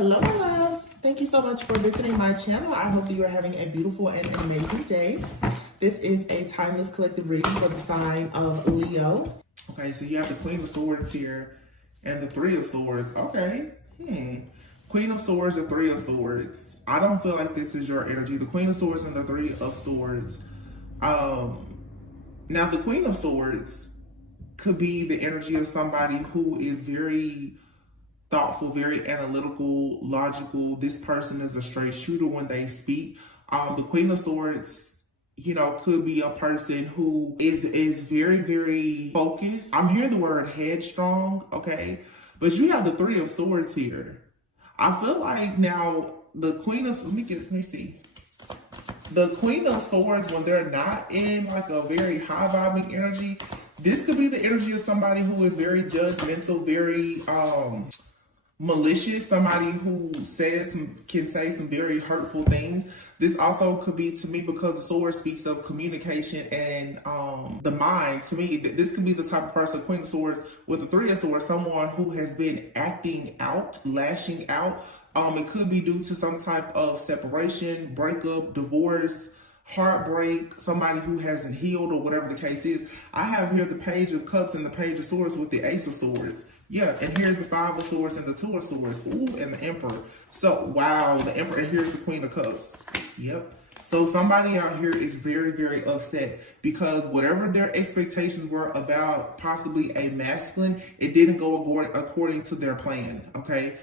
Hello, my loves. Thank you so much for visiting my channel. I hope that you are having a beautiful and amazing day. This is a timeless collective reading for the sign of Leo. Okay, so you have the Queen of Swords here and the Three of Swords. Okay. Queen of Swords and Three of Swords. I don't feel like this is your energy. The Queen of Swords and the Three of Swords. Now, the Queen of Swords could be the energy of somebody who is very thoughtful, very analytical, logical. This person is a straight shooter when they speak. The Queen of Swords, you know, could be a person who is very, very focused. I'm hearing the word headstrong, okay? But you have the Three of Swords here. I feel like now the Queen of, let me see. The Queen of Swords, when they're not in like a very high vibing energy, this could be the energy of somebody who is very judgmental, very malicious, somebody who can say some very hurtful things. This also could be, to me, because the sword speaks of communication and the mind. To me, this could be the type of person, Queen of Swords, with the Three of Swords, someone who has been acting out, lashing out. It could be due to some type of separation, breakup, divorce, heartbreak, somebody who hasn't healed or whatever the case is. I have here the Page of Cups and the Page of Swords with the Ace of Swords. Yeah, and here's the Five of Swords and the Two of Swords. Ooh, and the Emperor. So, wow, the Emperor, and here's the Queen of Cups. Yep. So somebody out here is very, very upset because whatever their expectations were about possibly a masculine, it didn't go according to their plan, okay?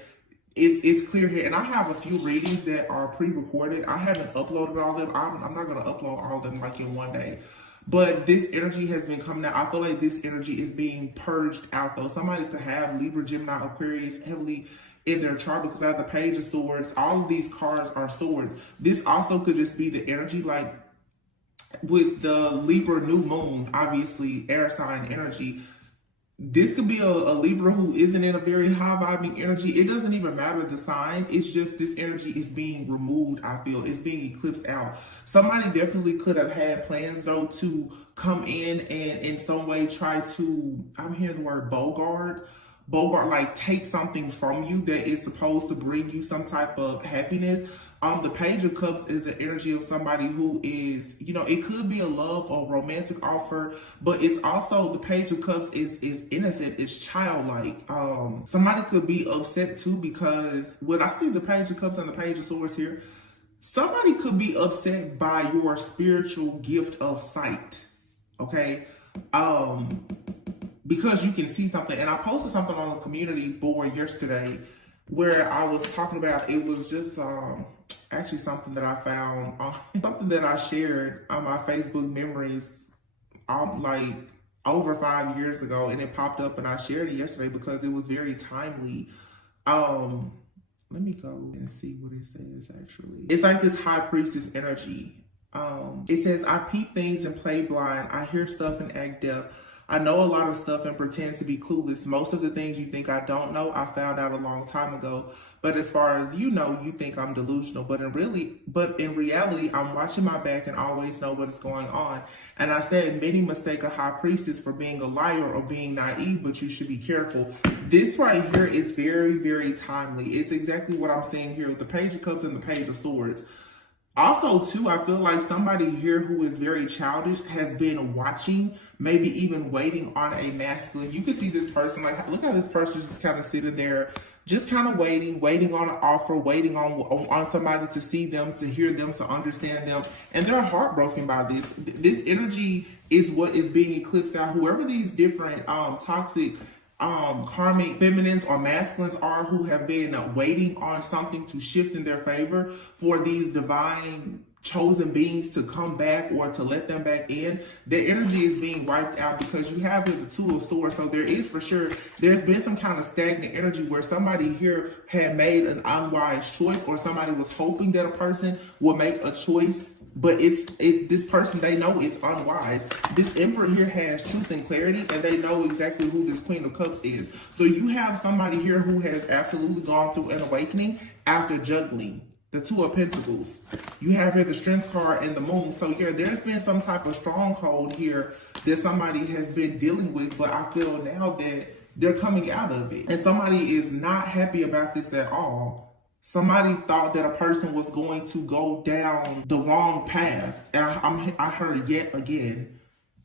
It's clear here, and I have a few readings that are pre-recorded. I haven't uploaded all of them. I'm not going to upload all of them like in one day. But this energy has been coming out. I feel like this energy is being purged out, though. Somebody could have Libra, Gemini, Aquarius heavily in their chart because I have the Page of Swords. All of these cards are swords. This also could just be the energy, like with the Libra new moon, obviously air sign energy. This could be a Libra who isn't in a very high vibing energy. It doesn't even matter the sign. It's just this energy is being removed, I feel. It's being eclipsed out. Somebody definitely could have had plans, though, to come in and in some way try to, I'm hearing the word bogart, like take something from you that is supposed to bring you some type of happiness. The Page of Cups is the energy of somebody who is, you know, it could be a love or romantic offer, but it's also, the Page of Cups is innocent, it's childlike. Somebody could be upset too because when I see the Page of Cups and the Page of Swords here, somebody could be upset by your spiritual gift of sight, okay? Because you can see something, and I posted something on the community board yesterday where I was talking about, it was just actually something that I found, something that I shared on my Facebook memories like over 5 years ago, and it popped up and I shared it yesterday because it was very timely. Let me go and see what it says actually. It's like this High Priestess energy. It says, I peep things and play blind. I hear stuff and act deaf. I know a lot of stuff and pretend to be clueless. Most of the things you think I don't know, I found out a long time ago. But as far as you know, you think I'm delusional. But in reality, I'm watching my back and always know what is going on. And I said, many mistake a high priestess for being a liar or being naive, but you should be careful. This right here is very, very timely. It's exactly what I'm saying here with the Page of Cups and the Page of Swords. Also, too, I feel like somebody here who is very childish has been watching, maybe even waiting on a masculine. You can see this person, like, look how this person is just kind of sitting there, just kind of waiting on an offer, waiting on somebody to see them, to hear them, to understand them. And they're heartbroken by this. This energy is what is being eclipsed out. Whoever these different toxic karmic feminines or masculines are who have been waiting on something to shift in their favor for these divine chosen beings to come back or to let them back in, their energy is being wiped out because you have here the Two of Swords. So there is for sure, there's been some kind of stagnant energy where somebody here had made an unwise choice, or somebody was hoping that a person will make a choice, but this person, they know it's unwise. This Emperor here has truth and clarity, and they know exactly who this Queen of Cups is. So you have somebody here who has absolutely gone through an awakening after juggling the Two of Pentacles. You have here the Strength card and the Moon. So yeah, there's been some type of stronghold here that somebody has been dealing with, but I feel now that they're coming out of it. And somebody is not happy about this at all. Somebody thought that a person was going to go down the wrong path. And I heard yet again.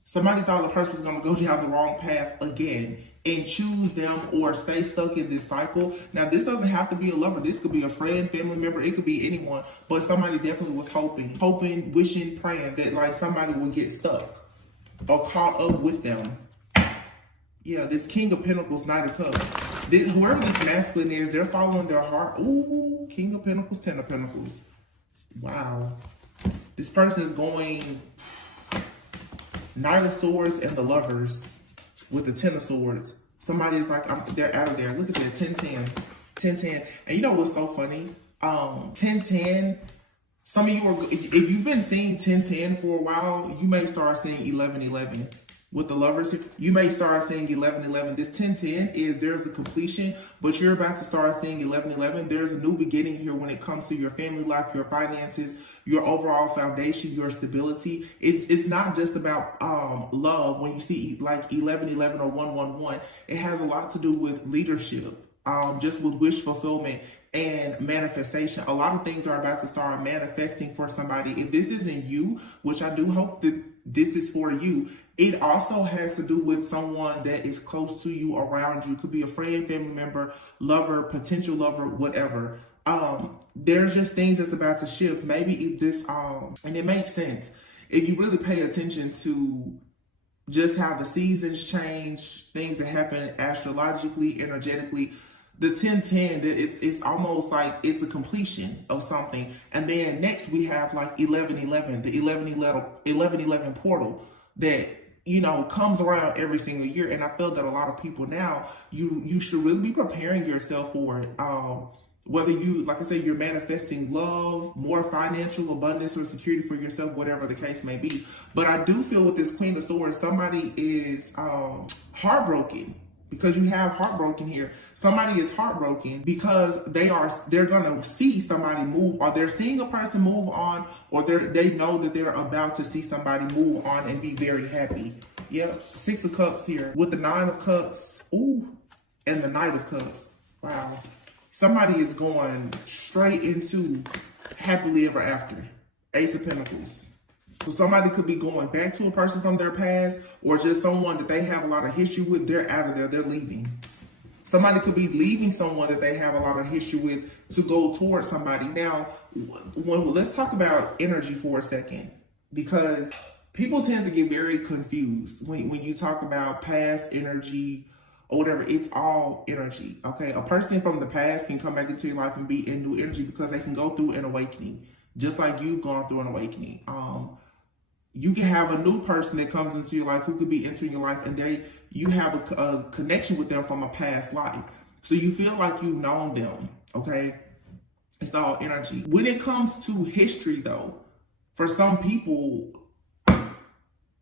Somebody thought a person was going to go down the wrong path again and choose them or stay stuck in this cycle. Now, this doesn't have to be a lover. This could be a friend, family member. It could be anyone. But somebody definitely was hoping, wishing, praying that like somebody would get stuck or caught up with them. Yeah, this King of Pentacles, Knight of Cups. Whoever this masculine is, they're following their heart. Ooh, King of Pentacles, Ten of Pentacles. Wow. This person is going Knight of Swords and the Lovers with the Ten of Swords. Somebody's like, they're out of there. Look at that, 10-10. 10-10. And you know what's so funny? 10-10. Some of you are, if you've been seeing 10-10 for a while, you may start seeing 11-11. With the Lovers here, you may start seeing 11-11. This 10-10 is there's a completion, but you're about to start seeing 11-11. There's a new beginning here when it comes to your family life, your finances, your overall foundation, your stability. It's not just about love. When you see like 11-11 or 1-1-1, it has a lot to do with leadership, just with wish fulfillment and manifestation. A lot of things are about to start manifesting for somebody. If this isn't you, which I do hope that this is for you, it also has to do with someone that is close to you, around you. It could be a friend, family member, lover, potential lover, whatever. There's just things that's about to shift. Maybe this, and it makes sense. If you really pay attention to just how the seasons change, things that happen astrologically, energetically, the 10-10, it's almost like it's a completion of something. And then next we have like 11-11, the 11-11 portal that, you know, comes around every single year. And I feel that a lot of people now, you should really be preparing yourself for it. Whether you, like I said, you're manifesting love, more financial abundance or security for yourself, whatever the case may be. But I do feel with this Queen of Swords, somebody is heartbroken. Because you have heartbroken here. Somebody is heartbroken because they're gonna see somebody move, or they're seeing a person move on, or they know that they're about to see somebody move on and be very happy. Yep, 6 of Cups here with the 9 of Cups, ooh, and the Knight of Cups. Wow. Somebody is going straight into happily ever after. Ace of Pentacles. So somebody could be going back to a person from their past, or just someone that they have a lot of history with. They're out of there. They're leaving. Somebody could be leaving someone that they have a lot of history with to go towards somebody. Now, let's talk about energy for a second, because people tend to get very confused when you talk about past energy or whatever. It's all energy, okay? A person from the past can come back into your life and be in new energy because they can go through an awakening, just like you've gone through an awakening. You can have a new person that comes into your life who could be entering your life, and you have a connection with them from a past life. So you feel like you've known them, okay? It's all energy. When it comes to history, though, for some people,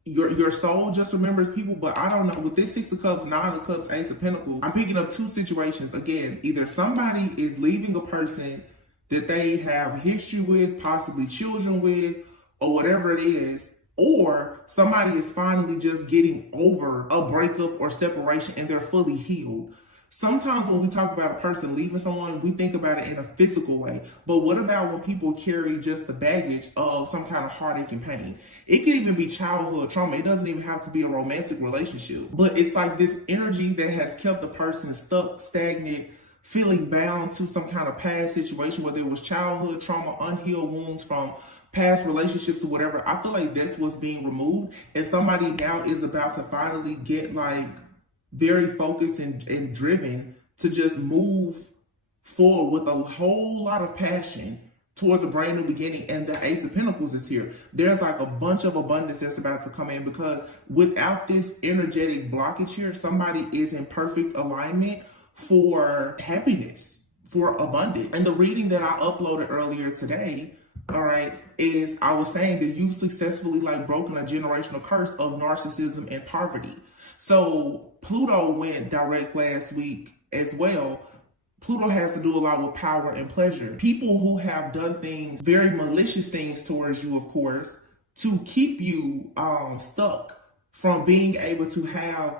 your soul just remembers people, but I don't know. With this 6 of Cups, 9 of Cups, Ace of Pentacles, I'm picking up two situations. Again, either somebody is leaving a person that they have history with, possibly children with, or whatever it is, or somebody is finally just getting over a breakup or separation and they're fully healed. Sometimes when we talk about a person leaving someone, we think about it in a physical way. But what about when people carry just the baggage of some kind of heartache and pain? It could even be childhood trauma. It doesn't even have to be a romantic relationship. But it's like this energy that has kept the person stuck, stagnant, feeling bound to some kind of past situation, whether it was childhood trauma, unhealed wounds from past relationships or whatever. I feel like that's what's being removed, and somebody now is about to finally get like very focused and driven to just move forward with a whole lot of passion towards a brand new beginning. And the Ace of Pentacles is here. There's like a bunch of abundance that's about to come in, because without this energetic blockage here, somebody is in perfect alignment for happiness, for abundance. And the reading that I uploaded earlier today, all right, is I was saying that you've successfully like broken a generational curse of narcissism and poverty. So Pluto went direct last week as well. Pluto has to do a lot with power and pleasure. People who have done things, very malicious things towards you, of course, to keep you stuck from being able to have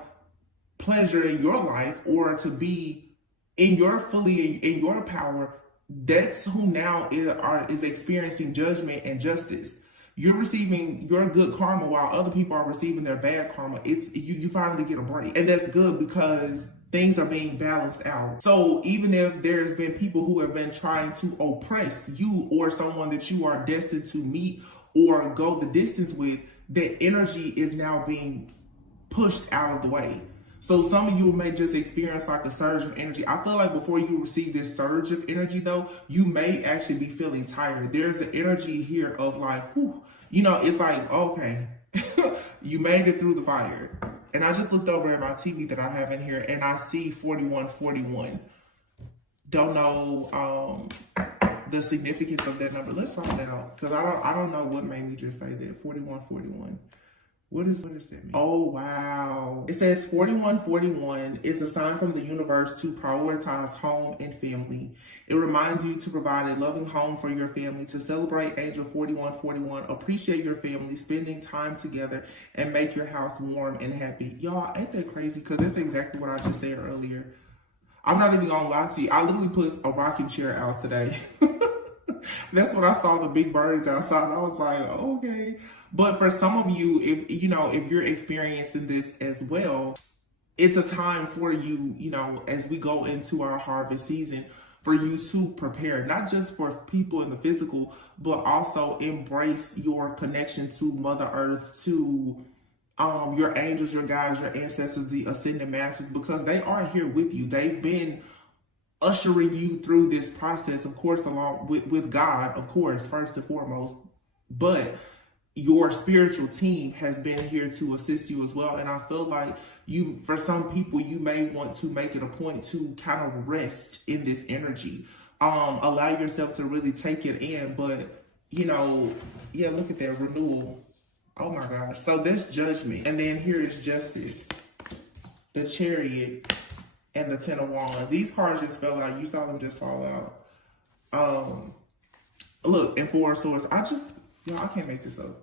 pleasure in your life, or to be in your fully in your power, that's who now is experiencing judgment and justice. You're receiving your good karma while other people are receiving their bad karma. You finally get a break. And that's good because things are being balanced out. So even if there's been people who have been trying to oppress you or someone that you are destined to meet or go the distance with, that energy is now being pushed out of the way. So some of you may just experience like a surge of energy. I feel like before you receive this surge of energy though, you may actually be feeling tired. There's an energy here of like, whew, you know, it's like, okay, you made it through the fire. And I just looked over at my TV that I have in here and I see 4141. Don't know the significance of that number. Let's find out, because I don't know what made me just say that. 4141. What does that mean? Oh, wow. It says 4141 is a sign from the universe to prioritize home and family. It reminds you to provide a loving home for your family, to celebrate Angel 4141, appreciate your family, spending time together, and make your house warm and happy. Y'all, ain't that crazy? Because that's exactly what I just said earlier. I'm not even gonna lie to you. I literally put a rocking chair out today. That's when I saw the big birds outside. I was like, okay. But for some of you, if you're experiencing this as well, it's a time for you, as we go into our harvest season, for you to prepare, not just for people in the physical, but also embrace your connection to Mother Earth, to your angels, your guides, your ancestors, the ascended masters, because they are here with you. They've been ushering you through this process, of course, along with God, of course, first and foremost, but your spiritual team has been here to assist you as well. And I feel like for some people, you may want to make it a point to kind of rest in this energy, allow yourself to really take it in. But, yeah, look at that renewal. Oh my gosh. So that's judgment. And then here is justice, the Chariot, and the Ten of Wands. These cards just fell out. You saw them just fall out. Look, and Four of Swords. I can't make this up.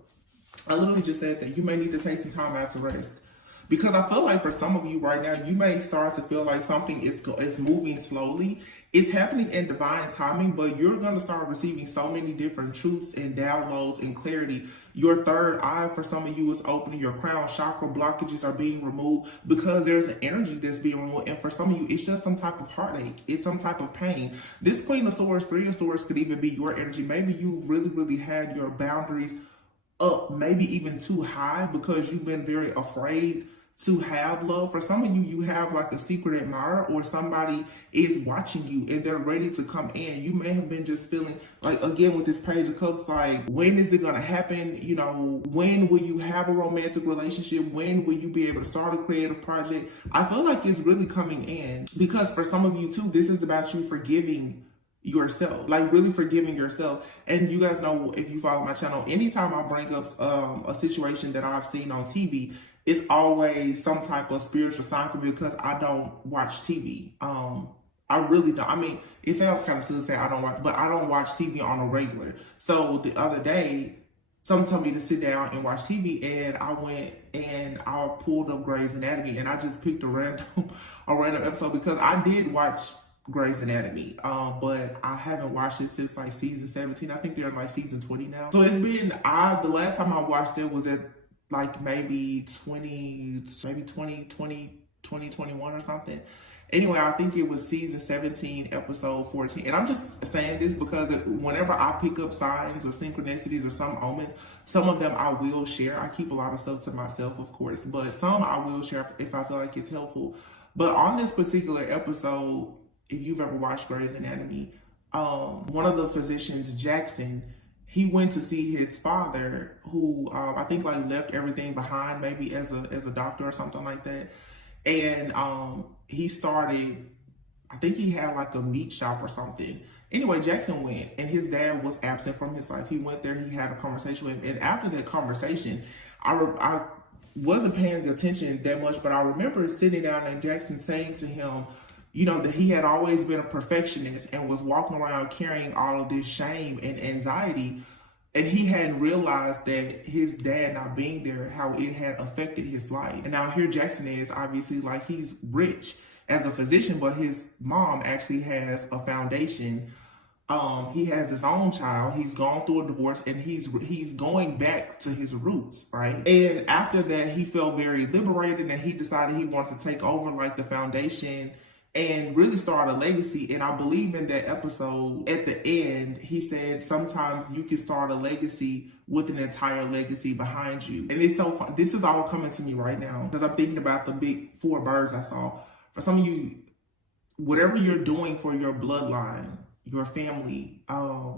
I literally just said that you may need to take some time out to rest. Because I feel like for some of you right now, you may start to feel like something is moving slowly. It's happening in divine timing, but you're going to start receiving so many different truths and downloads and clarity. Your third eye for some of you is opening. Your crown chakra blockages are being removed because there's an energy that's being removed. And for some of you, it's just some type of heartache. It's some type of pain. This Queen of Swords, Three of Swords could even be your energy. Maybe you really, really had your boundaries up, maybe even too high, because you've been very afraid to have love. For some of you, you have like a secret admirer, or somebody is watching you and they're ready to come in. You may have been just feeling like, again, with this Page of Cups, like, when is it going to happen? When will you have a romantic relationship? When will you be able to start a creative project? I feel like it's really coming in, because for some of you too, this is about you forgiving yourself, like really forgiving yourself. And you guys know, if you follow my channel, anytime I bring up a situation that I've seen on TV, it's always some type of spiritual sign for me, because I don't watch TV. I really don't. I mean, it sounds kind of silly to say I don't watch, but I don't watch TV on a regular. So the other day, someone told me to sit down and watch TV, and I went and I pulled up Grey's Anatomy, and I just picked a random episode, because I did watch Grey's Anatomy, but I haven't watched it since like season 17. I think they're in like season 20 now. So it's been, the last time I watched it was at like maybe 2021 or something. Anyway, I think it was season 17, episode 14. And I'm just saying this because whenever I pick up signs or synchronicities or some omens, some of them I will share. I keep a lot of stuff to myself, of course, but some I will share if I feel like it's helpful. But on this particular episode, if you've ever watched Grey's Anatomy, one of the physicians, Jackson, he went to see his father, who I think like left everything behind, maybe as a doctor or something like that. And he started, I think he had like a meat shop or something. Anyway, Jackson went, and his dad was absent from his life. He went there, he had a conversation with him. And after that conversation, I wasn't paying attention that much, but I remember sitting down and Jackson saying to him, that he had always been a perfectionist and was walking around carrying all of this shame and anxiety. And he hadn't realized that his dad not being there, how it had affected his life. And now here Jackson is, obviously, like, he's rich as a physician, but his mom actually has a foundation He has his own child. He's gone through a divorce, and he's going back to his roots, right? And after that, he felt very liberated, and he decided he wanted to take over like the foundation and really start a legacy. And I believe in that episode, at the end, he said sometimes you can start a legacy with an entire legacy behind you. And it's so fun. This is all coming to me right now because I'm thinking about the big 4 birds I saw. For some of you, whatever you're doing for your bloodline, your family,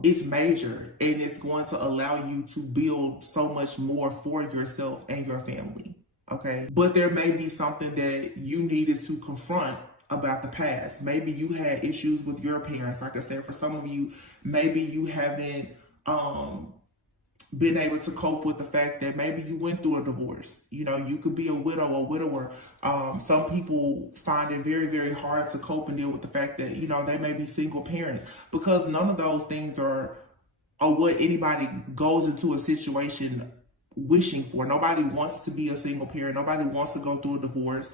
it's major, and it's going to allow you to build so much more for yourself and your family, okay? But there may be something that you needed to confront about the past. Maybe you had issues with your parents. Like I said, for some of you, maybe you haven't been able to cope with the fact that maybe you went through a divorce. You know, you could be a widow or widower. Some people find it very, very hard to cope and deal with the fact that, you know, they may be single parents, because none of those things are what anybody goes into a situation wishing for. Nobody wants to be a single parent. Nobody wants to go through a divorce.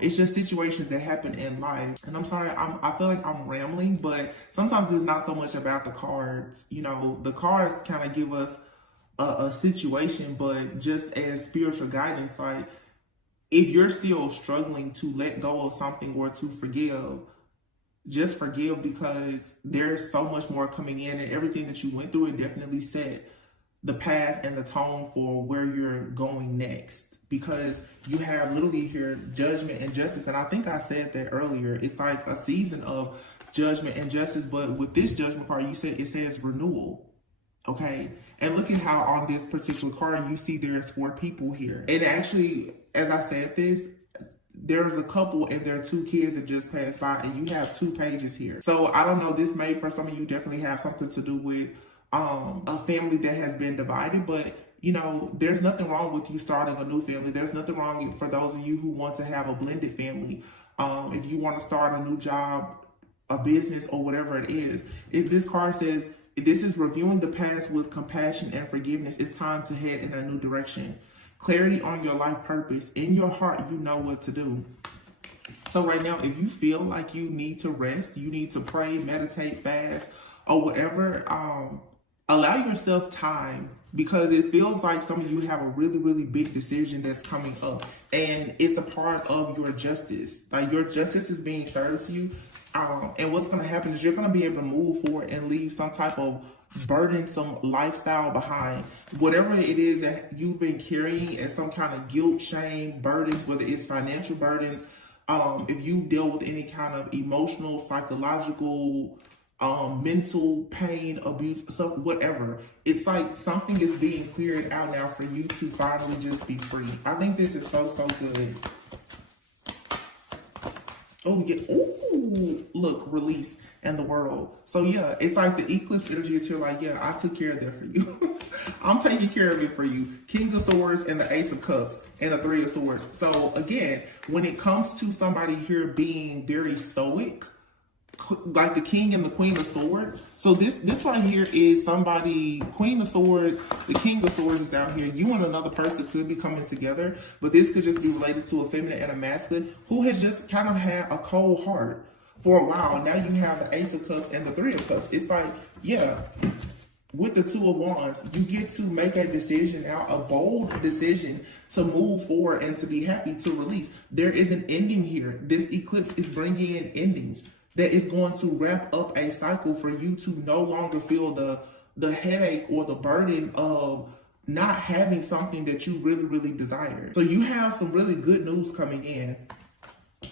It's just situations that happen in life. And I'm sorry, I feel like I'm rambling, but sometimes it's not so much about the cards. You know, the cards kind of give us a situation, but just as spiritual guidance, like if you're still struggling to let go of something or to forgive, just forgive, because there's so much more coming in, and everything that you went through, it definitely set the path and the tone for where you're going next. Because you have literally here judgment and justice. And I think I said that earlier. It's like a season of judgment and justice. But with this judgment card, it says renewal. Okay. And look at how on this particular card, you see there's 4 people here. And actually, as I said this, there's a couple and their 2 kids that just passed by, and you have 2 pages here. So I don't know, this may for some of you definitely have something to do with a family that has been divided, but you know, there's nothing wrong with you starting a new family. There's nothing wrong for those of you who want to have a blended family. If you want to start a new job, a business, or whatever it is. If this card says, this is reviewing the past with compassion and forgiveness. It's time to head in a new direction. Clarity on your life purpose. In your heart, you know what to do. So right now, if you feel like you need to rest, you need to pray, meditate, fast, or whatever, allow yourself time, because it feels like some of you have a really, really big decision that's coming up, and it's a part of your justice. Like your justice is being served to you. And what's going to happen is you're going to be able to move forward and leave some type of burdensome lifestyle behind. Whatever it is that you've been carrying as some kind of guilt, shame, burdens, whether it's financial burdens, if you've dealt with any kind of emotional, psychological, mental pain, abuse, so whatever, it's like something is being cleared out now for you to finally just be free. I think this is so, so good. Oh, yeah. Ooh, look, release and the world. So, yeah, it's like the eclipse energy is here like, yeah, I took care of that for you. I'm taking care of it for you. King of Swords and the Ace of Cups and the 3 of Swords. So, again, when it comes to somebody here being very stoic, like the King and the Queen of Swords. So this right here is somebody, Queen of Swords, the King of Swords is out here. You and another person could be coming together, but this could just be related to a feminine and a masculine who has just kind of had a cold heart for a while. Now you have the Ace of Cups and the 3 of Cups. It's like, yeah, with the 2 of Wands, you get to make a decision now, a bold decision to move forward and to be happy to release. There is an ending here. This eclipse is bringing in endings that is going to wrap up a cycle for you to no longer feel the headache or the burden of not having something that you really, really desire. So you have some really good news coming in.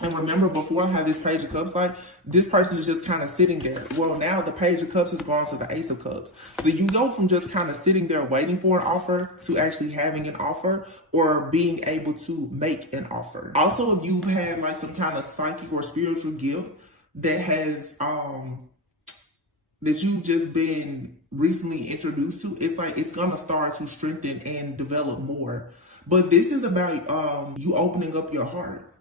And remember, before I had this Page of Cups, like this person is just kind of sitting there. Well, now the Page of Cups has gone to the Ace of Cups. So you go from just kind of sitting there waiting for an offer to actually having an offer or being able to make an offer. Also, if you've had like some kind of psychic or spiritual gift that has that you've just been recently introduced to, it's like it's gonna start to strengthen and develop more. But this is about you opening up your heart,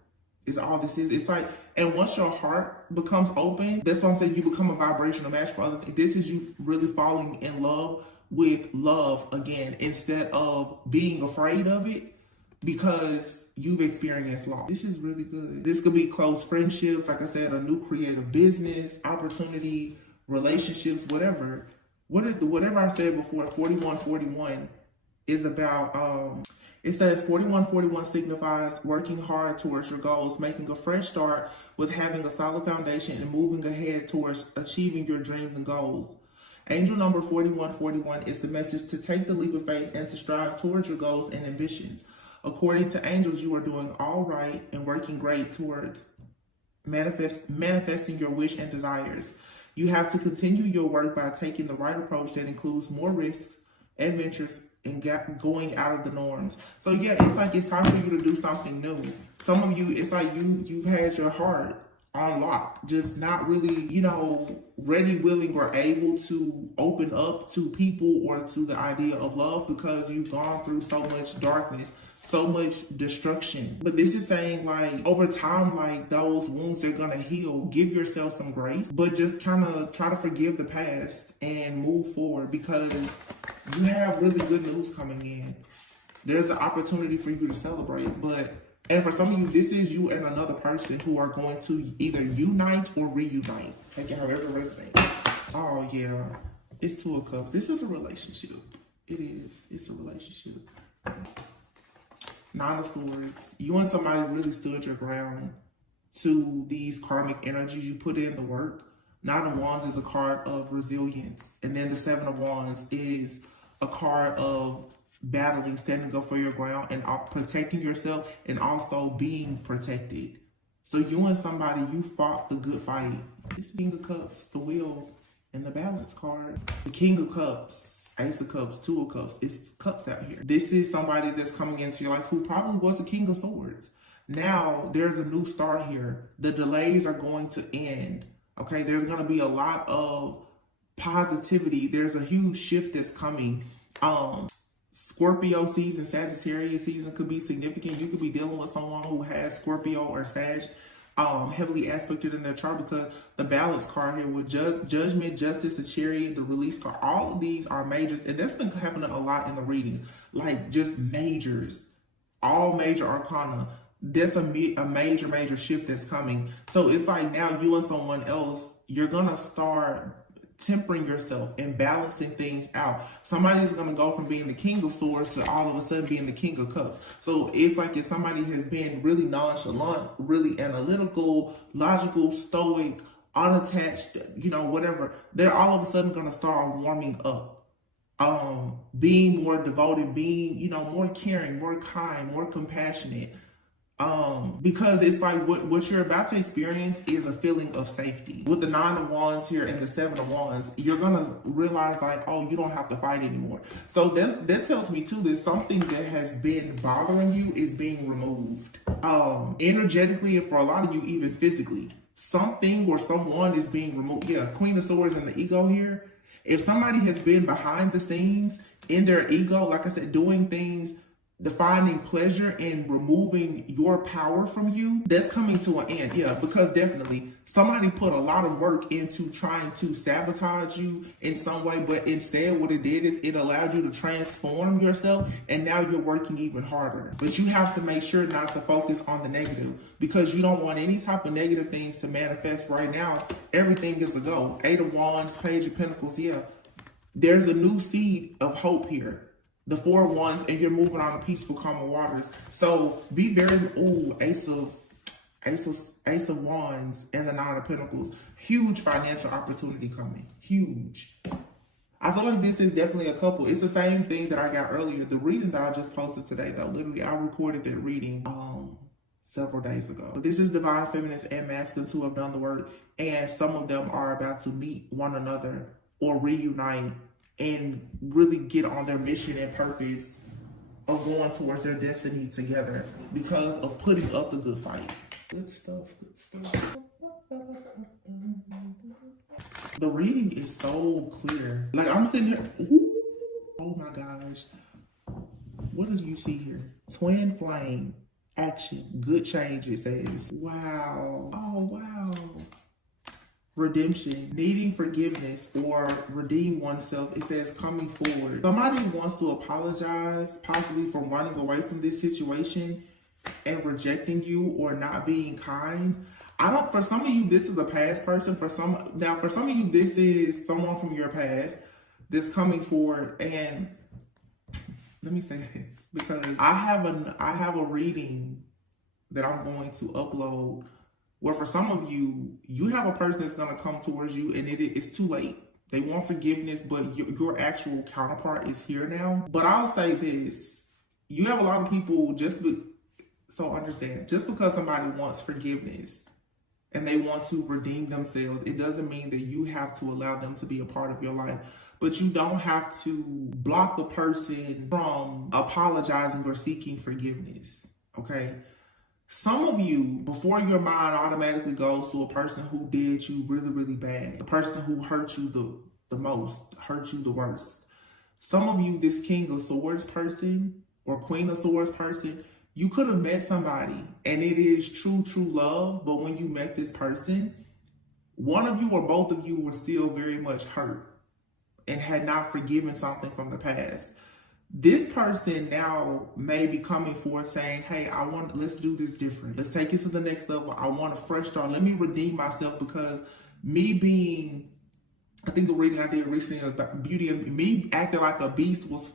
is all this is. It's like, and once your heart becomes open, that's what I'm saying, you become a vibrational match for other things. This is you really falling in love with love again, instead of being afraid of it because you've experienced loss. This is really good. This could be close friendships, like I said, a new creative business, opportunity, relationships, whatever. Whatever I said before, 4141 is about, it says 4141 signifies working hard towards your goals, making a fresh start with having a solid foundation and moving ahead towards achieving your dreams and goals. Angel number 4141 is the message to take the leap of faith and to strive towards your goals and ambitions. According to angels, you are doing all right and working great towards manifesting your wish and desires. You have to continue your work by taking the right approach that includes more risks, adventures, and going out of the norms. So yeah, it's like it's time for you to do something new. Some of you, it's like you've had your heart on lock, just not really, you know, ready, willing, or able to open up to people or to the idea of love because you've gone through so much darkness, so much destruction. But this is saying, like, over time, like, those wounds are gonna heal. Give yourself some grace, but just kind of try to forgive the past and move forward, because you have really good news coming in. There's an opportunity for you to celebrate, and for some of you, this is you and another person who are going to either unite or reunite. Take it however it resonates. Oh yeah, it's Two of Cups. This is a relationship. It is. It's a relationship. Nine of Swords. You and somebody really stood your ground to these karmic energies. You put in the work. Nine of Wands is a card of resilience. And then the Seven of Wands is a card of battling, standing up for your ground, and protecting yourself, and also being protected. So you and somebody, you fought the good fight. This King of Cups, the Wheel, and the Balance card. The King of Cups, Ace of Cups, Two of Cups. It's cups out here. This is somebody that's coming into your life who probably was the King of Swords. Now there's a new start here. The delays are going to end. Okay, there's going to be a lot of positivity. There's a huge shift that's coming. Scorpio season, Sagittarius season could be significant. You could be dealing with someone who has Scorpio or Sag heavily aspected in their chart, because the Balance card here with Judgment, Justice, the Chariot, the Release card, all of these are majors, and that's been happening a lot in the readings, like just majors, all major arcana. There's a major shift that's coming. So it's like now you and someone else, you're gonna start tempering yourself and balancing things out. Somebody's going to go from being the King of Swords to all of a sudden being the King of Cups. So it's like if somebody has been really nonchalant, really analytical, logical, stoic, unattached, you know, whatever, they're all of a sudden going to start warming up. Being more devoted, being, you know, more caring, more kind, more compassionate. Because it's like what you're about to experience is a feeling of safety. With the Nine of Wands here and the Seven of Wands, you're gonna realize like, oh, you don't have to fight anymore. So that tells me too that something that has been bothering you is being removed. Energetically, and for a lot of you, even physically. Something or someone is being removed. Yeah, Queen of Swords and the ego here. If somebody has been behind the scenes in their ego, like I said, doing things, finding pleasure in removing your power from you, that's coming to an end. Yeah, because definitely somebody put a lot of work into trying to sabotage you in some way, but instead what it did is it allowed you to transform yourself, and now you're working even harder. But you have to make sure not to focus on the negative, because you don't want any type of negative things to manifest right now. Everything is a go. Eight of Wands, Page of Pentacles, yeah. There's a new seed of hope here. The Four of Wands, and you're moving on to peaceful, calm waters. So be very, Ace of Wands and the Nine of Pentacles. Huge financial opportunity coming. Huge. I feel like this is definitely a couple. It's the same thing that I got earlier. The reading that I just posted today, though, literally, I recorded that reading several days ago. But this is divine feminines and masculines who have done the work, and some of them are about to meet one another or reunite and really get on their mission and purpose of going towards their destiny together because of putting up the good fight. Good stuff, good stuff. The reading is so clear. Like, I'm sitting here, ooh, oh my gosh. What do you see here? Twin flame, action, good change, it says. Wow, oh wow. Redemption, needing forgiveness or redeem oneself. It says coming forward. Somebody wants to apologize, possibly for running away from this situation and rejecting you or not being kind. for some of you, this is a past person. For some of you, this is someone from your past that's coming forward. And let me say this, because I have a reading that I'm going to upload where for some of you, you have a person that's going to come towards you and it's too late. They want forgiveness, but your actual counterpart is here now. But I'll say this, you have a lot of people so understand, just because somebody wants forgiveness and they want to redeem themselves, it doesn't mean that you have to allow them to be a part of your life. But you don't have to block a person from apologizing or seeking forgiveness, okay? Some of you, before your mind automatically goes to a person who did you really, really bad, the person who hurt you the most, hurt you the worst. Some of you, this King of Swords person or Queen of Swords person, you could have met somebody and it is true love, but when you met this person, one of you or both of you were still very much hurt and had not forgiven something from the past. This person now may be coming forth saying, hey, let's do this different. Let's take it to the next level. I want a fresh start. Let me redeem myself, because I think the reading I did recently about beauty and me acting like a beast was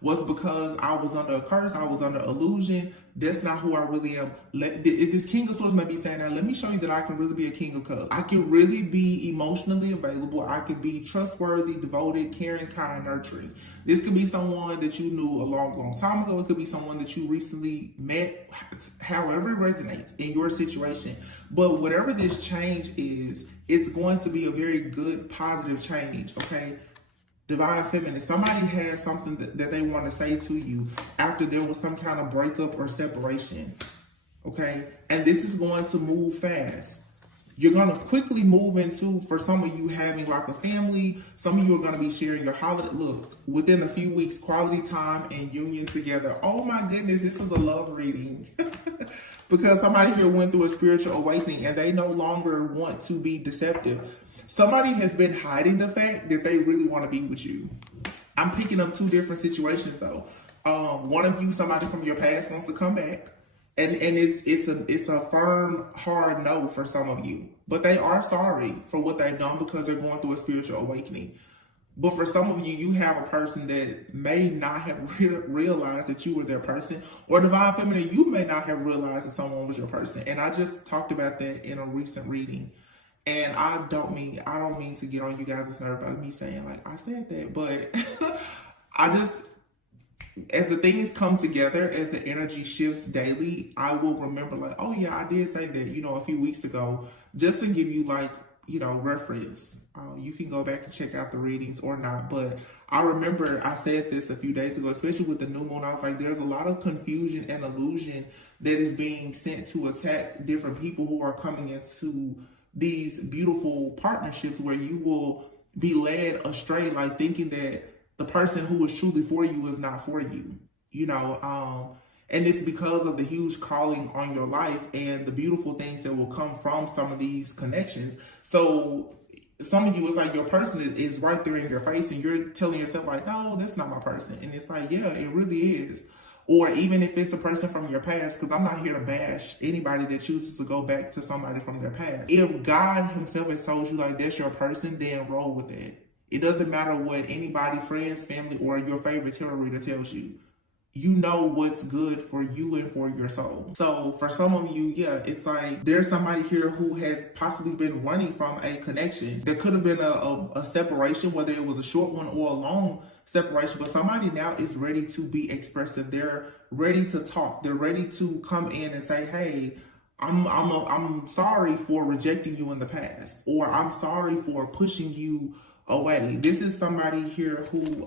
because I was under a curse, I was under illusion. That's not who I really am. This King of Swords may be saying, now let me show you that I can really be a King of Cups. I can really be emotionally available. I can be trustworthy, devoted, caring, kind, nurturing. This could be someone that you knew a long time ago. It could be someone that you recently met, however it resonates in your situation. But whatever this change is, it's going to be a very good, positive change, okay? Divine Feminine, somebody has something that they want to say to you after there was some kind of breakup or separation, okay? And this is going to move fast. You're going to quickly move into, for some of you, having like a family. Some of you are going to be sharing your holiday. Look, within a few weeks, quality time and union together. Oh my goodness, this is a love reading. Because somebody here went through a spiritual awakening and they no longer want to be deceptive. Somebody has been hiding the fact that they really want to be with you. I'm picking up two different situations though. One of you, somebody from your past wants to come back. And it's a firm, hard no for some of you. But they are sorry for what they've done because they're going through a spiritual awakening. But for some of you, you have a person that may not have realized that you were their person. Or Divine Feminine, you may not have realized that someone was your person. And I just talked about that in a recent reading. And I don't mean to get on you guys' nerves by me saying like I said that, but as the things come together, as the energy shifts daily, I will remember like, oh yeah, I did say that, a few weeks ago, just to give you like, reference. You can go back and check out the readings or not, but I remember I said this a few days ago, especially with the new moon. I was like, there's a lot of confusion and illusion that is being sent to attack different people who are coming into these beautiful partnerships where you will be led astray, like thinking that the person who is truly for you is not for you, and it's because of the huge calling on your life and the beautiful things that will come from some of these connections. So some of you, it's like your person is right there in your face and you're telling yourself like, no, that's not my person. And it's like, yeah, it really is. Or even if it's a person from your past, because I'm not here to bash anybody that chooses to go back to somebody from their past. If God himself has told you like that's your person, then roll with it. It doesn't matter what anybody, friends, family, or your favorite tarot reader tells you. You know what's good for you and for your soul. So for some of you, yeah, it's like there's somebody here who has possibly been running from a connection. There could have been a separation, whether it was a short one or a long separation, but somebody now is ready to be expressive. They're ready to talk. They're ready to come in and say, hey, I'm sorry for rejecting you in the past, or I'm sorry for pushing you away. This is somebody here who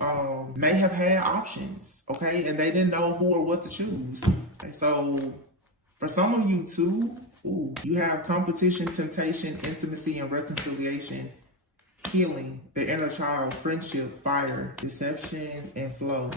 may have had options, okay, and they didn't know who or what to choose. Okay, so for some of you too, you have competition, temptation, intimacy, and reconciliation, healing, the inner child, friendship, fire, deception, and flow.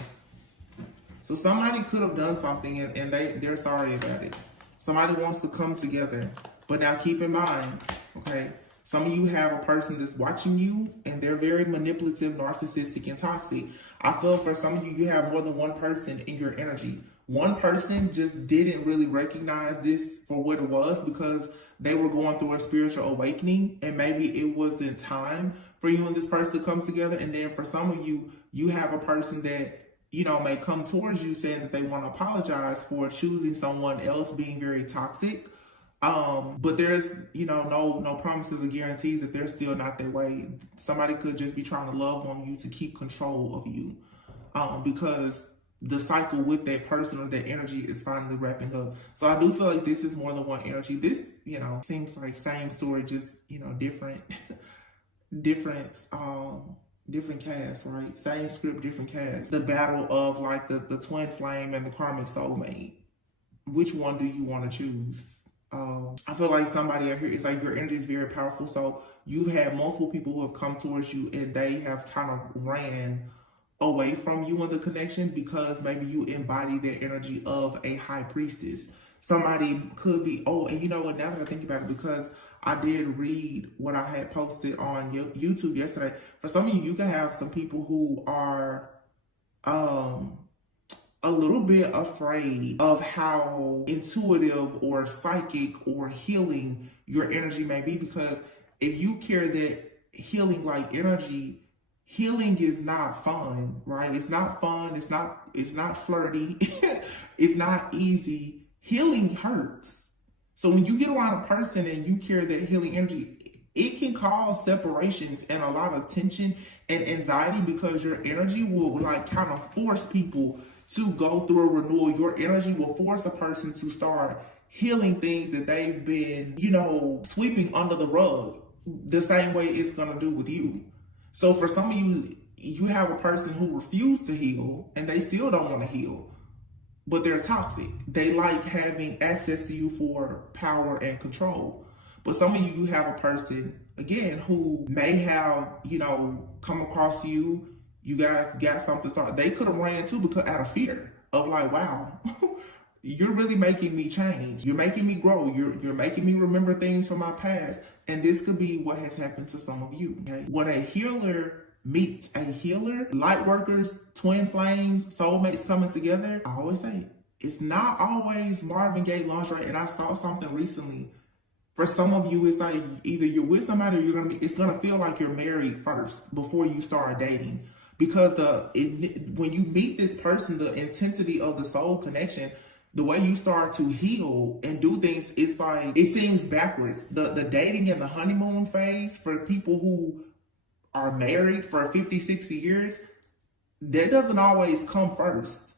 So somebody could have done something and they're sorry about it. Somebody wants to come together, but now keep in mind, okay, some of you have a person that's watching you and they're very manipulative, narcissistic, and toxic. I feel for some of you, you have more than one person in your energy. One person just didn't really recognize this for what it was because they were going through a spiritual awakening, and maybe it wasn't time for you and this person to come together. And then for some of you, you have a person that, you know, may come towards you saying that they want to apologize for choosing someone else, being very toxic. But there's, you know, no promises or guarantees that they're still not that way. Somebody could just be trying to love on you to keep control of you, because the cycle with that person or that energy is finally wrapping up. So I do feel like this is more than one energy. This, you know, seems like same story, just, you know, different cast, right? Same script, different cast. The battle of like the twin flame and the karmic soulmate. Which one do you want to choose? I feel like somebody out here, it's like your energy is very powerful. So you've had multiple people who have come towards you and they have kind of ran away from you in the connection because maybe you embody that energy of a high priestess. Somebody could be, oh, and you know what, now that I think about it, because I did read what I had posted on YouTube yesterday. For some of you, you can have some people who are a little bit afraid of how intuitive or psychic or healing your energy may be, because if you carry that healing like energy, healing is not fun, right? It's not fun. It's not flirty. It's not easy. Healing hurts. So when you get around a person and you carry that healing energy, it can cause separations and a lot of tension and anxiety, because your energy will like kind of force people to go through a renewal. Your energy will force a person to start healing things that they've been, you know, sweeping under the rug, the same way it's going to do with you. So for some of you, you have a person who refused to heal and they still don't want to heal, but they're toxic. They like having access to you for power and control. But some of you, you have a person, again, who may have, you know, come across you. You guys got something started. They could have ran too, because out of fear of like, wow, you're really making me change. You're making me grow. You're making me remember things from my past. And this could be what has happened to some of you. Okay? When a healer meets a healer, light workers, twin flames, soulmates coming together, I always say, it's not always Marvin Gaye lingerie. And I saw something recently. For some of you, it's like either you're with somebody or it's gonna feel like you're married first before you start dating. Because when you meet this person, the intensity of the soul connection, the way you start to heal and do things, it's like, it seems backwards. The dating and the honeymoon phase for people who are married for 50, 60 years, that doesn't always come first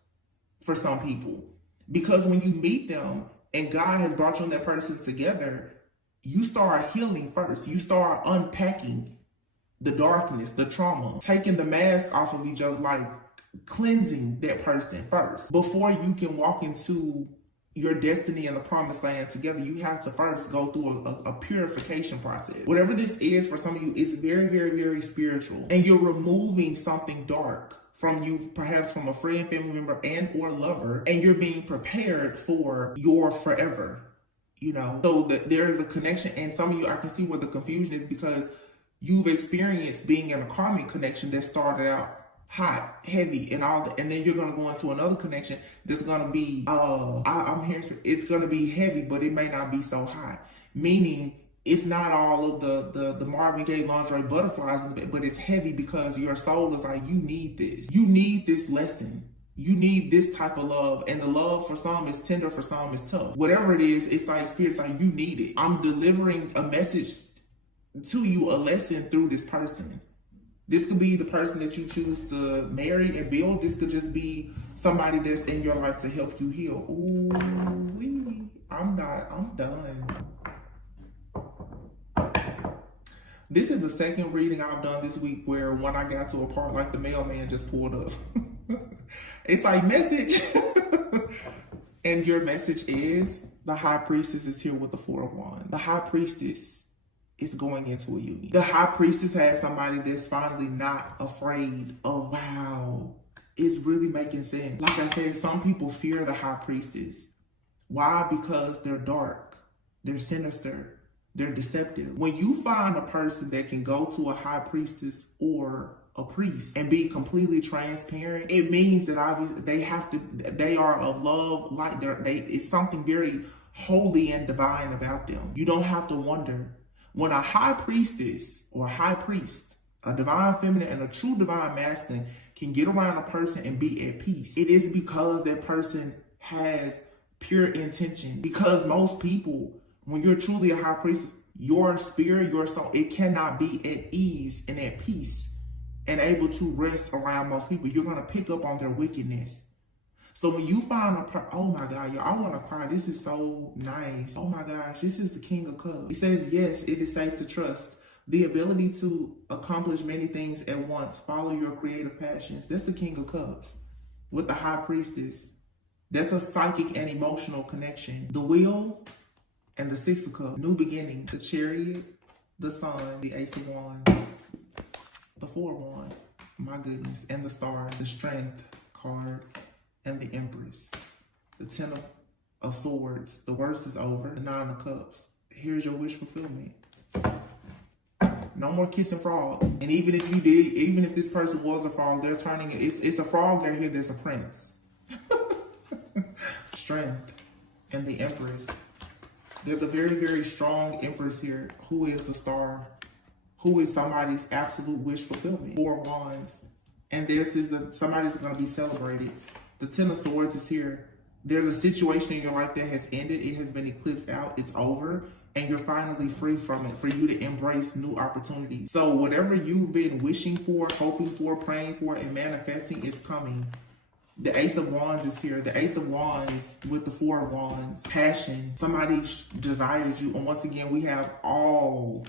for some people. Because when you meet them and God has brought you and that person together, you start healing first. You start unpacking the darkness, the trauma, taking the mask off of each other, like cleansing that person first. Before you can walk into your destiny and the promised land together, you have to first go through a purification process. Whatever this is for some of you, it's very, very, very spiritual. And you're removing something dark from you, perhaps from a friend, family member, and or lover, and you're being prepared for your forever, you know? So that there is a connection, and some of you, I can see where the confusion is, because you've experienced being in a karmic connection that started out hot, heavy, and all that, and then you're gonna go into another connection that's gonna be, I'm hearing it's gonna be heavy, but it may not be so hot. Meaning, it's not all of the Marvin Gaye lingerie butterflies, but it's heavy because your soul is like, you need this. You need this lesson. You need this type of love. And the love for some is tender, for some is tough. Whatever it is, it's like spirit's like, you need it. I'm delivering a message to you, a lesson through this person. This could be the person that you choose to marry and build. This could just be somebody that's in your life to help you heal. Ooh, I'm done. This is the second reading I've done this week where when I got to a part, like the mailman just pulled up. It's like, message. And your message is, the high priestess is here with the 4 of Wands. The high priestess is going into a union. The high priestess has somebody that's finally not afraid of, wow, it's really making sense. Like I said, some people fear the high priestess. Why? Because they're dark, they're sinister, they're deceptive. When you find a person that can go to a high priestess or a priest and be completely transparent, it means that obviously they are of love, like it's something very holy and divine about them. You don't have to wonder. When a high priestess or high priest, a divine feminine and a true divine masculine can get around a person and be at peace, it is because that person has pure intention. Because most people, when you're truly a high priest, your spirit, your soul, it cannot be at ease and at peace and able to rest around most people. You're going to pick up on their wickedness. So when you find oh my God, y'all, I want to cry. This is so nice. Oh my gosh, this is the King of Cups. He says, yes, it is safe to trust. The ability to accomplish many things at once. Follow your creative passions. That's the King of Cups with the High Priestess. That's a psychic and emotional connection. The Wheel and the Six of Cups. New beginning. The Chariot, the Sun, the Ace of Wands, the Four of Wands. My goodness. And the Star, the Strength card, and the Empress. The Ten of Swords. The worst is over. The Nine of Cups. Here's your wish fulfillment. No more kissing frog. And even if you did, even if this person was a frog, they're turning it. It's a frog right here that's a prince. Strength and the Empress. There's a very, very strong Empress here who is the Star, who is somebody's absolute wish fulfillment. Four of Wands. And somebody's going to be celebrated. The Ten of Swords is here. There's a situation in your life that has ended. It has been eclipsed out. It's over. And you're finally free from it, for you to embrace new opportunities. So whatever you've been wishing for, hoping for, praying for, and manifesting is coming. The Ace of Wands is here. The Ace of Wands with the Four of Wands. Passion. Somebody desires you. And once again, we have all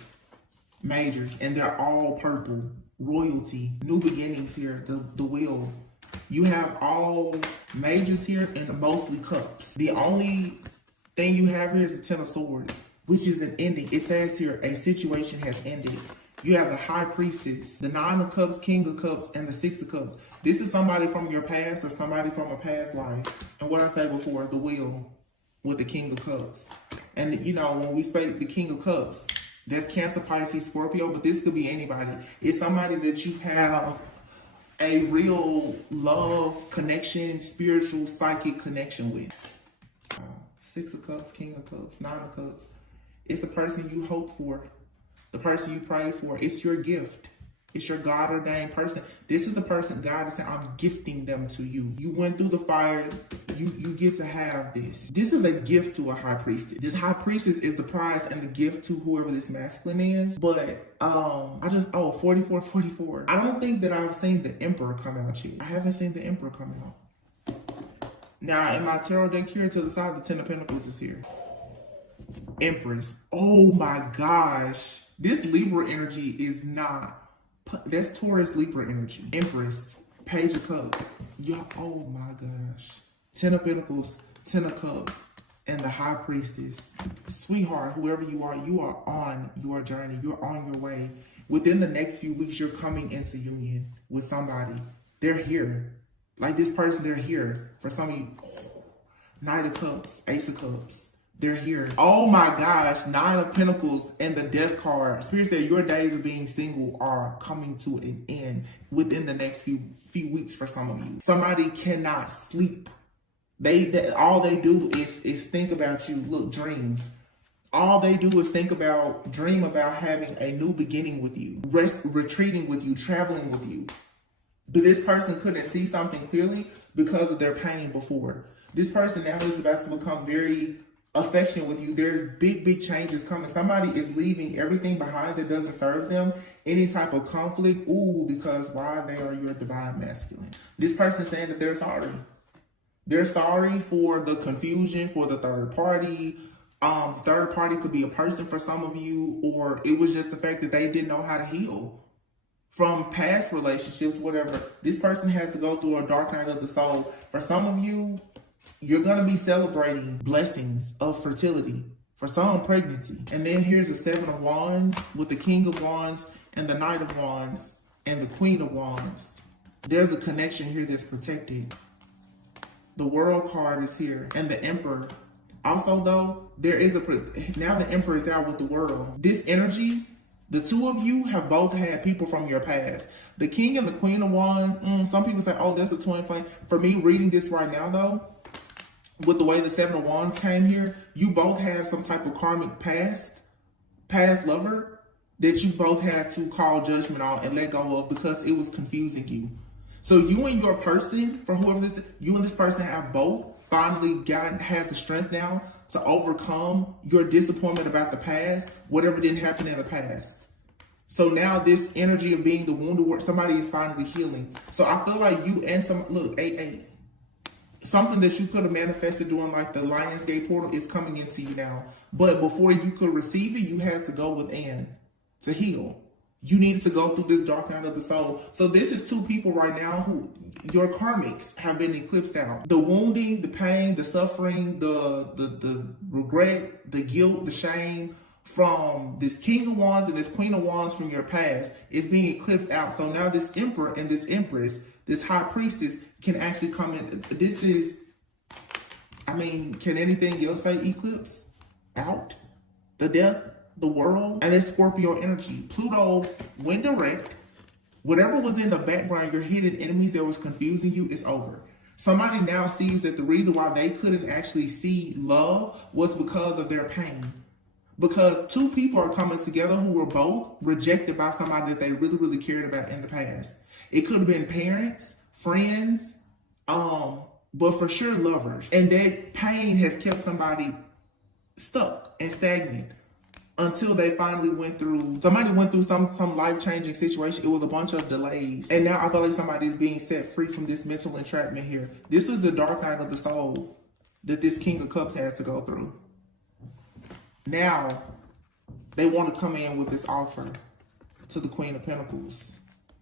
majors, and they're all purple. Royalty. New beginnings here. The Wheel. You have all majors here and mostly cups. The only thing you have here is the Ten of Swords, which is an ending. It says here, a situation has ended. You have the High Priestess, the Nine of Cups, King of Cups, and the Six of Cups. This is somebody from your past or somebody from a past life. And what I said before, the Wheel with the King of Cups. And you know, when we say the King of Cups, that's Cancer, Pisces, Scorpio, but this could be anybody. It's somebody that you have a real love connection, spiritual, psychic connection with. Six of Cups, King of Cups, Nine of Cups. It's a person you hope for, the person you pray for. It's your gift. It's your God-ordained person. This is the person God is saying, I'm gifting them to you. You went through the fire. You get to have this. This is a gift to a high priestess. This high priestess is the prize and the gift to whoever this masculine is. But 44, 44. I don't think that I've seen the Emperor come out yet. I haven't seen the Emperor come out. Now, in my tarot deck here to the side, the Ten of Pentacles is here. Empress. Oh my gosh. This Libra energy is not. That's Taurus Libra energy. Empress. Page of Cups. Oh my gosh. Ten of Pentacles. Ten of Cups. And the High Priestess. Sweetheart, whoever you are on your journey. You're on your way. Within the next few weeks, you're coming into union with somebody. They're here. Like this person, they're here. For some of you, Knight of Cups, Ace of Cups. They're here. Oh my gosh, Nine of Pentacles and the Death card. Spirit said your days of being single are coming to an end within the next few weeks for some of you. Somebody cannot sleep. All they do is think about you. Look, dreams. All they do is dream about having a new beginning with you, retreating with you, traveling with you. But this person couldn't see something clearly because of their pain before. This person now is about to become very affectionate with you. There's big changes coming. Somebody is leaving everything behind that doesn't serve them. Any type of conflict. Because why? They are your divine masculine. This person saying that they're sorry. They're sorry for the confusion, for the third party. Third party could be a person for some of you, or it was just the fact that they didn't know how to heal from past relationships, whatever. This person has to go through a dark night of the soul. For some of you, you're going to be celebrating blessings of fertility. For some, pregnancy. And then here's the Seven of Wands with the King of Wands and the Knight of Wands and the Queen of Wands. There's a connection here that's protected. The World card is here and the Emperor. Also, though, now the Emperor is out with the World. This energy The two of you have both had people from your past. The King and the Queen of Wands, some people say, oh, that's a twin flame. For me, reading this right now, though, with the way the Seven of Wands came here, you both have some type of karmic past lover that you both had to call judgment on and let go of because it was confusing you. So you and your person, for whoever this is, you and this person have both finally had the strength now to overcome your disappointment about the past, whatever didn't happen in the past. So now this energy of being the wounded warrior, somebody is finally healing. So I feel like you and look, 8-8. Something that you could have manifested during like the Lionsgate portal is coming into you now. But before you could receive it, you had to go within to heal. You needed to go through this dark night of the soul. So this is two people right now who your karmics have been eclipsed out. The wounding, the pain, the suffering, the regret, the guilt, the shame from this King of Wands and this Queen of Wands from your past is being eclipsed out. So now this Emperor and this Empress, this High Priestess can actually come in. This is, I mean, can anything else say eclipse? Out? The death? The world? And it's Scorpio energy. Pluto went direct. Whatever was in the background, your hidden enemies that was confusing you, is over. Somebody now sees that the reason why they couldn't actually see love was because of their pain. Because two people are coming together who were both rejected by somebody that they really, really cared about in the past. It could have been parents, friends, but for sure lovers. And that pain has kept somebody stuck and stagnant until they finally went through some life-changing situation. It was a bunch of delays. And now I feel like somebody is being set free from this mental entrapment here. This is the dark night of the soul that this King of Cups had to go through. Now, they want to come in with this offer to the Queen of Pentacles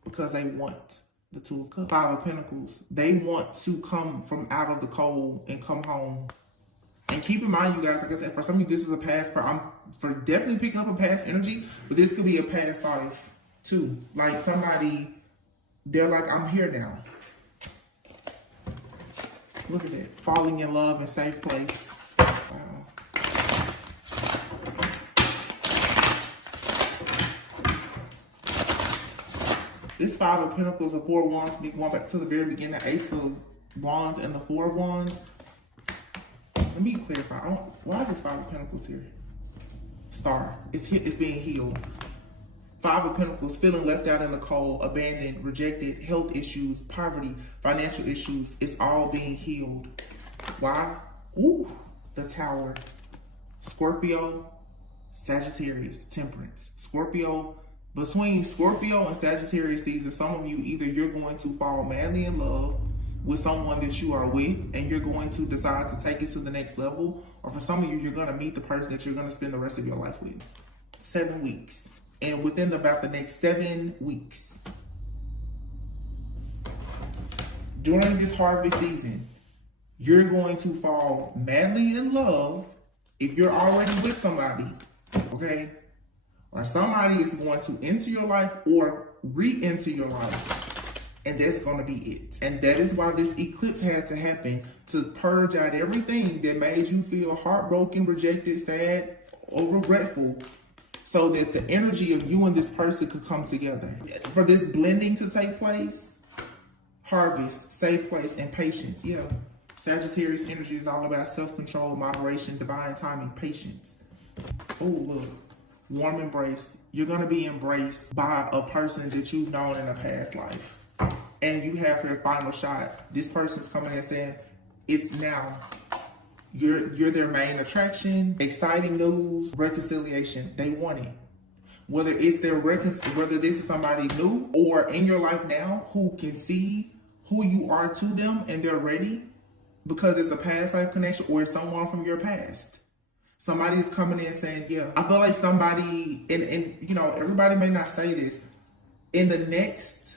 because they want the Two of Cups. Five of Pentacles. They want to come from out of the cold and come home. And keep in mind, you guys, like I said, for some of you, this is a past, I'm for definitely picking up a past energy, but this could be a past life too. Like somebody, they're like, I'm here now. Look at that. Falling in love and safe place. Wow. This Five of Pentacles and Four of Wands, going back to the very beginning, the Ace of Wands and the Four of Wands. Let me clarify. Why is this Five of Pentacles here? Star. It's being healed. Five of Pentacles, feeling left out in the cold, abandoned, rejected, health issues, poverty, financial issues. It's all being healed. Why? Ooh, the Tower. Scorpio, Sagittarius, Temperance. Scorpio, between Scorpio and Sagittarius season, some of you, either you're going to fall madly in love with someone that you are with and you're going to decide to take it to the next level, or for some of you, you're going to meet the person that you're going to spend the rest of your life with. 7 weeks. And within about the next 7 weeks, during this harvest season, you're going to fall madly in love if you're already with somebody, okay? Or somebody is going to enter your life or re-enter your life, and that's going to be it. And that is why this eclipse had to happen, to purge out everything that made you feel heartbroken, rejected, sad, or regretful, so that the energy of you and this person could come together. For this blending to take place, harvest, safe place, and patience. Yeah, Sagittarius energy is all about self-control, moderation, divine timing, patience. Oh, look. Warm embrace. You're going to be embraced by a person that you've known in a past life. And you have your final shot. This person's coming and saying, it's now. You're their main attraction. Exciting news, reconciliation. They want it. Whether it's whether this is somebody new or in your life now who can see who you are to them and they're ready because it's a past life connection, or it's someone from your past. Somebody is coming in saying, yeah. I feel like somebody, and you know, everybody may not say this, in the next,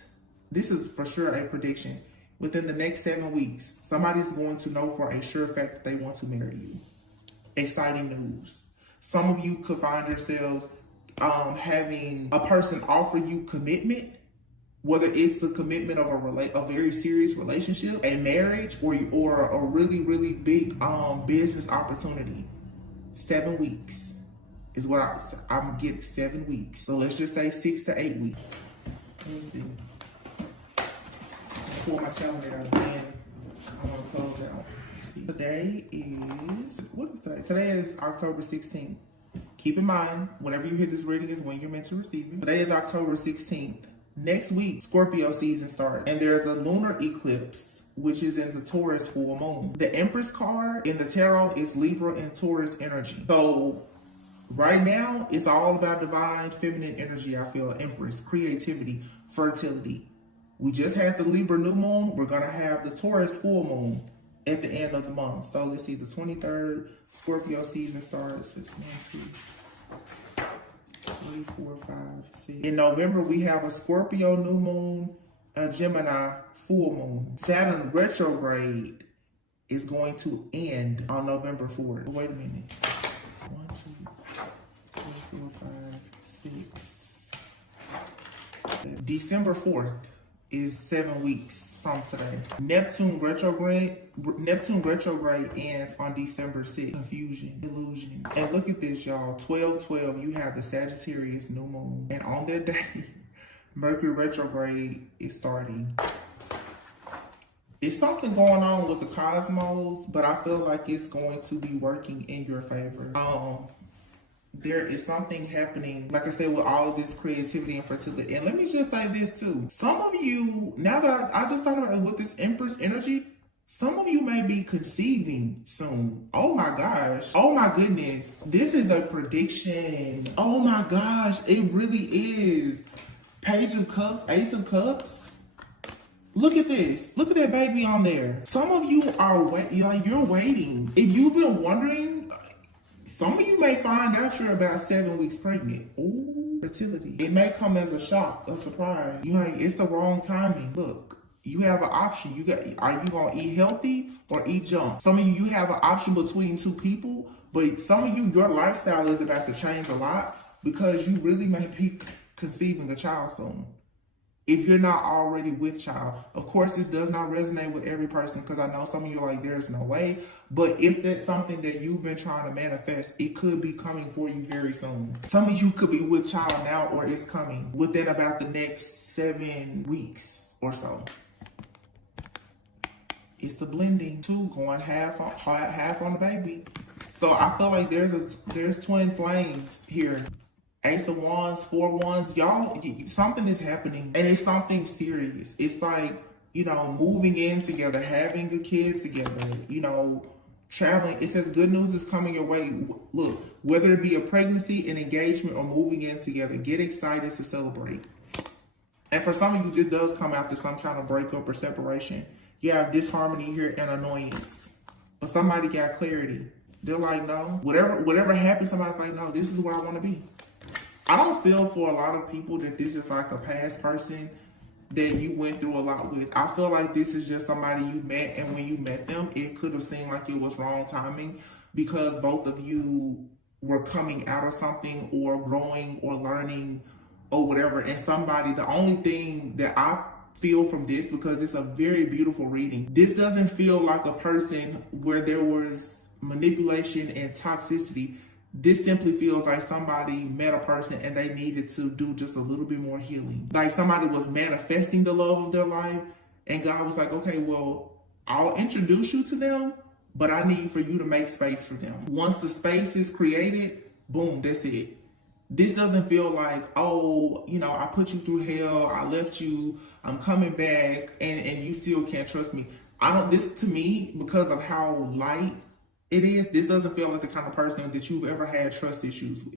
this is for sure a prediction, within the next 7 weeks, somebody's going to know for a sure fact that they want to marry you. Exciting news. Some of you could find yourselves having a person offer you commitment, whether it's the commitment of a very serious relationship, a marriage, or a really, really big business opportunity. 7 weeks. is what I'm getting 7 weeks. So let's just say 6 to 8 weeks. Let me see. Pull my calendar out again. I want to close out. See. Today is, what is today? Today is October 16th. Keep in mind, whenever you hear this reading is when you're meant to receive it. Today is October 16th. Next week, Scorpio season starts. And there's a lunar eclipse, which is in the Taurus full moon. The Empress card in the tarot is Libra and Taurus energy. So right now, it's all about divine feminine energy, I feel. Empress, creativity, fertility. We just had the Libra new moon. We're going to have the Taurus full moon at the end of the month. So let's see, the 23rd, Scorpio season starts. It's 1, 2, 3, 4, 5, 6. In November, we have a Scorpio new moon, a Gemini full moon. Saturn retrograde is going to end on November 4th. Wait a minute. 1, 2, 3, 4, 5, 6. 7. December 4th is 7 weeks from today. Neptune retrograde ends on December 6th. Confusion, illusion. And look at this, y'all. 12/12, you have the Sagittarius new moon. And on that day, Mercury retrograde is starting. It's something going on with the cosmos, but I feel like it's going to be working in your favor. There is something happening, like I said, with all of this creativity and fertility. And let me just say this too. Some of you, now that I just thought about it with this Empress energy, some of you may be conceiving soon. Oh my gosh. Oh my goodness. This is a prediction. Oh my gosh. It really is. Page of Cups, Ace of Cups. Look at this. Look at that baby on there. Some of you are you're waiting. If you've been wondering, some of you may find out you're about 7 weeks pregnant. Ooh, fertility. It may come as a shock, a surprise. It's the wrong timing. Look, you have an option. Are you gonna eat healthy or eat junk? Some of you have an option between two people, but some of you, your lifestyle is about to change a lot because you really may be conceiving a child soon. If you're not already with child. Of course, this does not resonate with every person because I know some of you are like, there's no way. But if that's something that you've been trying to manifest, it could be coming for you very soon. Some of you could be with child now or it's coming within about the next 7 weeks or so. It's the blending too, going half on the baby. So I feel like there's twin flames here. Ace of Wands, 4 Wands, y'all, something is happening and it's something serious. It's like, moving in together, having a kid together, traveling. It says good news is coming your way. Look, whether it be a pregnancy, an engagement, or moving in together, get excited to celebrate. And for some of you, this does come after some kind of breakup or separation. You have disharmony here and annoyance. But somebody got clarity. They're like, no, whatever happens, somebody's like, no, this is where I want to be. I don't feel for a lot of people that this is like a past person that you went through a lot with. I feel like this is just somebody you met, and when you met them, it could have seemed like it was wrong timing because both of you were coming out of something or growing or learning or whatever. And the only thing that I feel from this, because it's a very beautiful reading, this doesn't feel like a person where there was manipulation and toxicity. This simply feels like somebody met a person and they needed to do just a little bit more healing. Like somebody was manifesting the love of their life and God was like, okay, well, I'll introduce you to them, but I need for you to make space for them. Once the space is created, boom, that's it. This doesn't feel like, oh, I put you through hell, I left you, I'm coming back, and you still can't trust me. This to me, because of how light it is, this doesn't feel like the kind of person that you've ever had trust issues with.